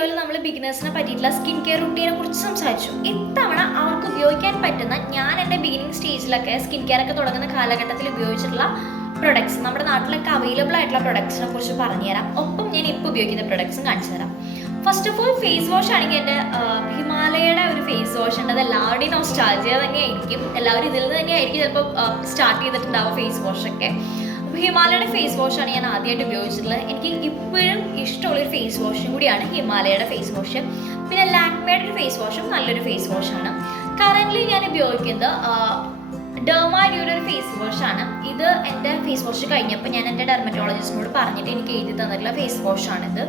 വീഡിയോയിൽ നമ്മൾ ബിഗിനേഴ്സിനെ പറ്റിയിട്ടുള്ള സ്കിൻ കെയർ റുട്ടീനെ കുറിച്ച് സംസാരിച്ചു. ഇത്തവണ അവർക്ക് ഉപയോഗിക്കാൻ പറ്റുന്ന ഞാൻ എൻ്റെ ബിഗിനിങ് സ്റ്റേജിലൊക്കെ സ്കിൻ കെയർ ഒക്കെ തുടങ്ങുന്ന കാലഘട്ടത്തിൽ ഉപയോഗിച്ചിട്ടുള്ള പ്രൊഡക്ട്സ്, നമ്മുടെ നാട്ടിലൊക്കെ അവൈലബിൾ ആയിട്ടുള്ള പ്രൊഡക്ട്സിനെ കുറിച്ച് പറഞ്ഞുതരാം. ഒപ്പം ഞാൻ ഇപ്പോൾ ഉപയോഗിക്കുന്ന പ്രൊഡക്ട്സും കാണിച്ചു തരാം. First of all face wash ആണെങ്കിൽ എൻ്റെ ഹിമാലയയുടെ ഒരു ഫേസ് വാഷ് ഉണ്ട്. അത് എല്ലാവരുടെയും നൊസ്റ്റാൾജിയ തന്നെയായിരിക്കും. എല്ലാവരും ഇതിൽ നിന്ന് തന്നെയായിരിക്കും ചിലപ്പോൾ സ്റ്റാർട്ട് ചെയ്തിട്ടുണ്ടാവുക ഫേസ് വാഷൊക്കെ. അപ്പോൾ ഹിമാലയയുടെ ഫേസ് വാഷാണ് ഞാൻ ആദ്യമായിട്ട് ഉപയോഗിച്ചിട്ടുള്ളത്. എനിക്ക് ഇപ്പോഴും ഇഷ്ടമുള്ളൊരു ഫേസ് വാഷും കൂടിയാണ് ഹിമാലയയുടെ ഫേസ് വാഷ്. പിന്നെ ലാക്മേയുടെ ഒരു ഫേസ് വാഷും നല്ലൊരു ഫേസ് വാഷാണ്. കറൻ്റ്ലി ഞാൻ ഉപയോഗിക്കുന്നത് ഡെർമാരിയുടെ ഒരു ഫേസ് വാഷാണ്. ഇത് എൻ്റെ ഫേസ് വാഷ് കഴിഞ്ഞപ്പോൾ ഞാൻ എൻ്റെ ഡെർമറ്റോളജിസ്റ്റിനോട് പറഞ്ഞിട്ട് എനിക്ക് എഴുതി തന്നിട്ടുള്ള ഫേസ് വാഷാണിത്.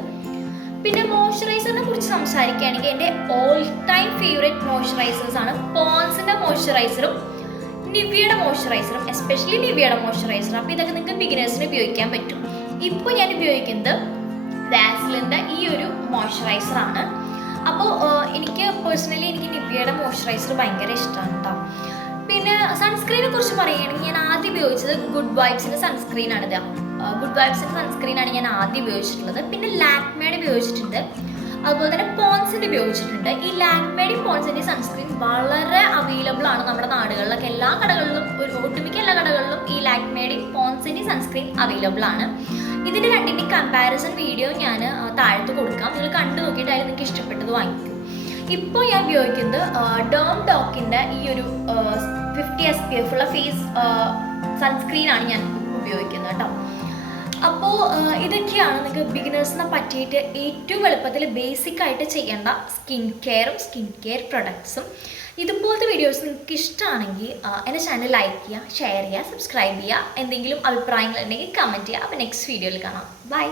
പിന്നെ മോയ്സ്ചറൈസറിനെ കുറിച്ച് സംസാരിക്കുകയാണെങ്കിൽ എൻ്റെ ഓൾ ടൈം ഫേവറേറ്റ് മോയ്സ്ചറൈസേഴ്സ് ആണ് പോൺസിൻ്റെ മോയ്സ്ചറൈസറും നിവിയയുടെ മോയ്സ്ചറൈസറും, എസ്പെഷ്യലി നിവിയയുടെ മോയ്സ്ചറൈസർ. അപ്പോൾ ഇതൊക്കെ നിങ്ങൾക്ക് ബിഗിനേഴ്സിന് ഉപയോഗിക്കാൻ പറ്റും. ഇപ്പോൾ ഞാൻ ഉപയോഗിക്കുന്നത് വാസ്ലിൻ്റെ ഈ ഒരു മോയ്സ്ചറൈസറാണ്. അപ്പോൾ എനിക്ക് പേഴ്സണലി നിവിയയുടെ മോയ്സ്ചറൈസർ ഭയങ്കര ഇഷ്ടമാണ് കേട്ടോ. പിന്നെ സൺസ്ക്രീനെ കുറിച്ച് പറയുകയാണെങ്കിൽ ഞാൻ ആദ്യം ഉപയോഗിച്ചത് ഗുഡ് വൈബ്സിൻ്റെ സൺസ്ക്രീനാണിത്. ഗുഡ് വൈബ്സിൻ്റെ സൺസ്ക്രീനാണ് ഞാൻ ആദ്യം ഉപയോഗിച്ചിട്ടുള്ളത്. പിന്നെ ലാക്മേയുടെ ഉപയോഗിച്ചിട്ടുണ്ട്, അതുപോലെ തന്നെ പോൺസിൻ്റെ ഉപയോഗിച്ചിട്ടുണ്ട്. ഈ ലാക്മേയുടെയും പോൺസിൻ്റെയും സൺസ്ക്രീൻ വളരെ അവൈലബിൾ ആണ് നമ്മുടെ നാടുകളിലൊക്കെ. എല്ലാ കടകളിലും, ഒട്ടുമിക്ക എല്ലാ കടകളിലും ഈ ലാക്മേയുടെയും പോൺസിൻ്റെയും സൺസ്ക്രീൻ അവൈലബിൾ ആണ്. ഇതിൻ്റെ രണ്ടിൻ്റെയും കമ്പാരിസൺ വീഡിയോ ഞാൻ താഴത്ത് കൊടുക്കാം. നിങ്ങൾ കണ്ടു നോക്കിയിട്ട് അതിൽ നിങ്ങൾക്ക് ഇഷ്ടപ്പെട്ടത് വാങ്ങിക്കും. ഇപ്പോൾ ഞാൻ ഉപയോഗിക്കുന്നത് ഡേം ഡോക്കിൻ്റെ ഈ ഒരു 50 SPF ഉള്ള ഫേസ് സൺസ്ക്രീനാണ് ഞാൻ ഉപയോഗിക്കുന്നത് കേട്ടോ. അപ്പോൾ ഇതൊക്കെയാണ് നിങ്ങൾക്ക് ബിഗിനേഴ്സിനെ പറ്റിയിട്ട് ഏറ്റവും എളുപ്പത്തിൽ ബേസിക്കായിട്ട് ചെയ്യേണ്ട സ്കിൻ കെയറും സ്കിൻ കെയർ പ്രൊഡക്ട്സും. ഇതുപോലത്തെ വീഡിയോസ് നിങ്ങൾക്ക് ഇഷ്ടമാണെങ്കിൽ എൻ്റെ ചാനൽ ലൈക്ക് ചെയ്യുക, ഷെയർ ചെയ്യുക, സബ്സ്ക്രൈബ് ചെയ്യുക. എന്തെങ്കിലും അഭിപ്രായങ്ങളുണ്ടെങ്കിൽ കമൻറ്റ് ചെയ്യുക. അപ്പോൾ നെക്സ്റ്റ് വീഡിയോയിൽ കാണാം. ബൈ.